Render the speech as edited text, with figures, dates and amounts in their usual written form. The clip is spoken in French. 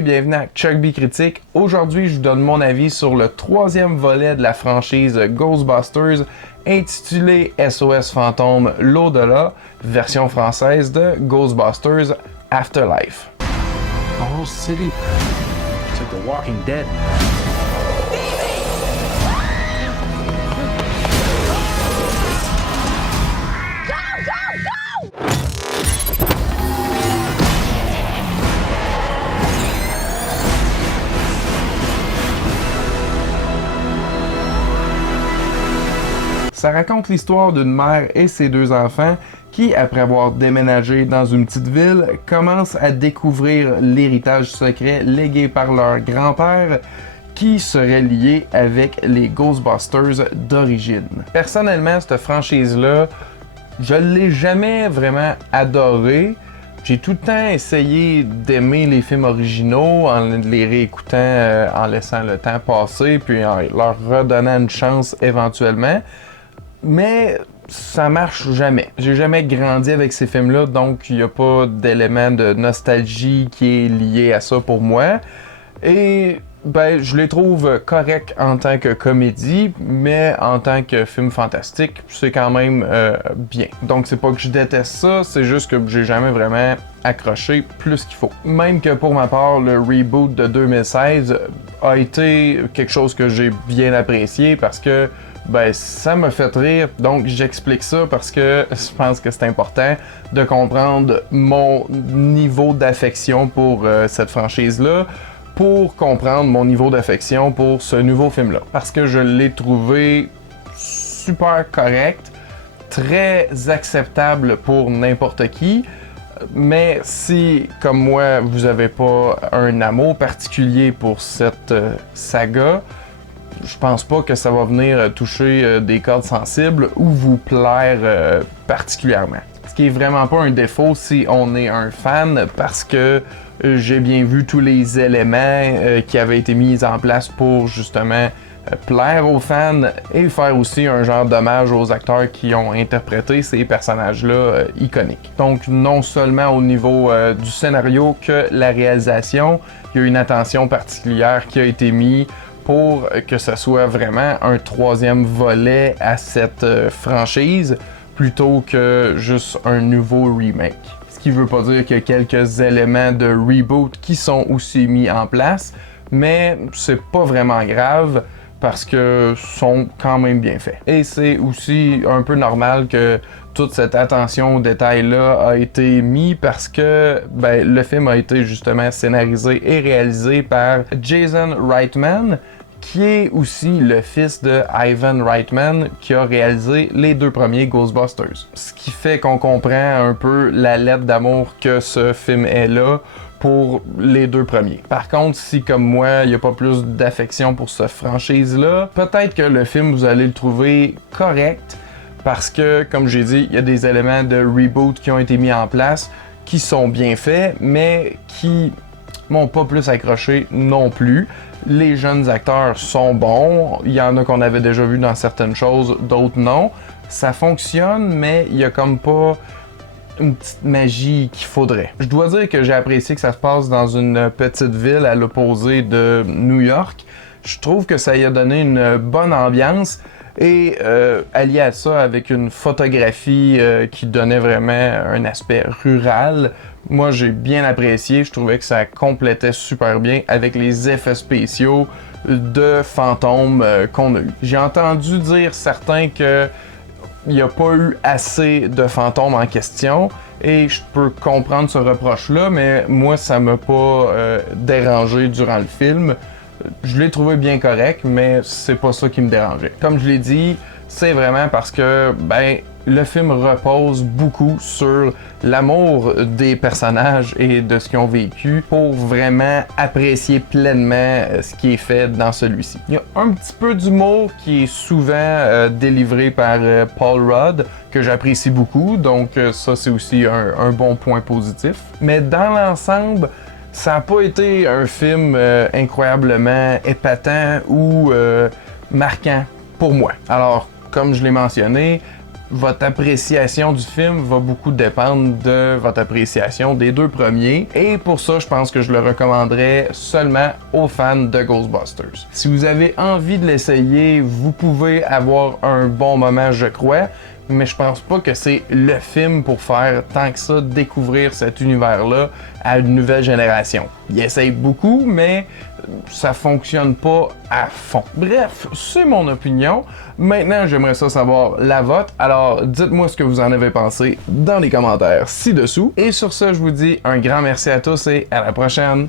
et bienvenue à Chuck B Critique. Aujourd'hui, je vous donne mon avis sur le troisième volet de la franchise Ghostbusters intitulé SOS Fantôme l'au-delà, version française de Ghostbusters Afterlife. The whole city. It's like The Walking Dead. Ça raconte l'histoire d'une mère et ses deux enfants qui, après avoir déménagé dans une petite ville, commencent à découvrir l'héritage secret légué par leur grand-père qui serait lié avec les Ghostbusters d'origine. Personnellement, cette franchise-là, je l'ai jamais vraiment adorée. J'ai tout le temps essayé d'aimer les films originaux en les réécoutant, en laissant le temps passer, puis en leur redonnant une chance éventuellement. Mais ça marche jamais. J'ai jamais grandi avec ces films-là, donc il n'y a pas d'élément de nostalgie qui est lié à ça pour moi. Et ben, je les trouve corrects en tant que comédie, mais en tant que film fantastique, c'est quand même bien. Donc c'est pas que je déteste ça, c'est juste que j'ai jamais vraiment accroché plus qu'il faut. Même que pour ma part, le reboot de 2016 a été quelque chose que j'ai bien apprécié parce que ben, ça m'a fait rire, donc j'explique ça parce que je pense que c'est important de comprendre mon niveau d'affection pour cette franchise-là, pour comprendre mon niveau d'affection pour ce nouveau film-là. Parce que je l'ai trouvé super correct, très acceptable pour n'importe qui, mais si, comme moi, vous n'avez pas un amour particulier pour cette saga, je pense pas que ça va venir toucher des cordes sensibles ou vous plaire particulièrement. Ce qui est vraiment pas un défaut si on est un fan, parce que j'ai bien vu tous les éléments qui avaient été mis en place pour justement plaire aux fans et faire aussi un genre d'hommage aux acteurs qui ont interprété ces personnages-là iconiques. Donc non seulement au niveau du scénario que la réalisation, il y a une attention particulière qui a été mise pour que ce soit vraiment un troisième volet à cette franchise plutôt que juste un nouveau remake. Ce qui veut pas dire qu'il y a quelques éléments de reboot qui sont aussi mis en place, mais c'est pas vraiment grave parce que sont quand même bien faits. Et c'est aussi un peu normal que toute cette attention aux détails-là a été mise parce que ben, le film a été justement scénarisé et réalisé par Jason Reitman, qui est aussi le fils de Ivan Reitman, qui a réalisé les deux premiers Ghostbusters. Ce qui fait qu'on comprend un peu la lettre d'amour que ce film est là pour les deux premiers. Par contre, si comme moi, il n'y a pas plus d'affection pour cette franchise-là, peut-être que le film, vous allez le trouver correct, parce que, comme j'ai dit, il y a des éléments de reboot qui ont été mis en place, qui sont bien faits, mais qui m'ont pas plus accroché non plus. Les jeunes acteurs sont bons, il y en a qu'on avait déjà vu dans certaines choses, d'autres non. Ça fonctionne, mais il y a comme pas une petite magie qu'il faudrait. Je dois dire que j'ai apprécié que ça se passe dans une petite ville à l'opposé de New York. Je trouve que ça y a donné une bonne ambiance et allié à ça avec une photographie qui donnait vraiment un aspect rural. Moi, j'ai bien apprécié. Je trouvais que ça complétait super bien avec les effets spéciaux de fantômes qu'on a eu. J'ai entendu dire certains que il n'y a pas eu assez de fantômes en question et je peux comprendre ce reproche-là, mais moi, ça m'a pas dérangé durant le film. Je l'ai trouvé bien correct, mais c'est pas ça qui me dérangeait. Comme je l'ai dit, c'est vraiment parce que ben, le film repose beaucoup sur l'amour des personnages et de ce qu'ils ont vécu pour vraiment apprécier pleinement ce qui est fait dans celui-ci. Il y a un petit peu d'humour qui est souvent délivré par Paul Rudd, que j'apprécie beaucoup, donc ça c'est aussi un bon point positif. Mais dans l'ensemble, ça n'a pas été un film incroyablement épatant ou marquant pour moi. Alors, comme je l'ai mentionné, votre appréciation du film va beaucoup dépendre de votre appréciation des deux premiers. Et pour ça, je pense que je le recommanderais seulement aux fans de Ghostbusters. Si vous avez envie de l'essayer, vous pouvez avoir un bon moment, je crois. Mais je pense pas que c'est le film pour faire tant que ça découvrir cet univers-là à une nouvelle génération. Il essaye beaucoup, mais ça fonctionne pas à fond. Bref, c'est mon opinion. Maintenant, j'aimerais ça savoir la vôtre. Alors, dites-moi ce que vous en avez pensé dans les commentaires ci-dessous. Et sur ce, je vous dis un grand merci à tous et à la prochaine.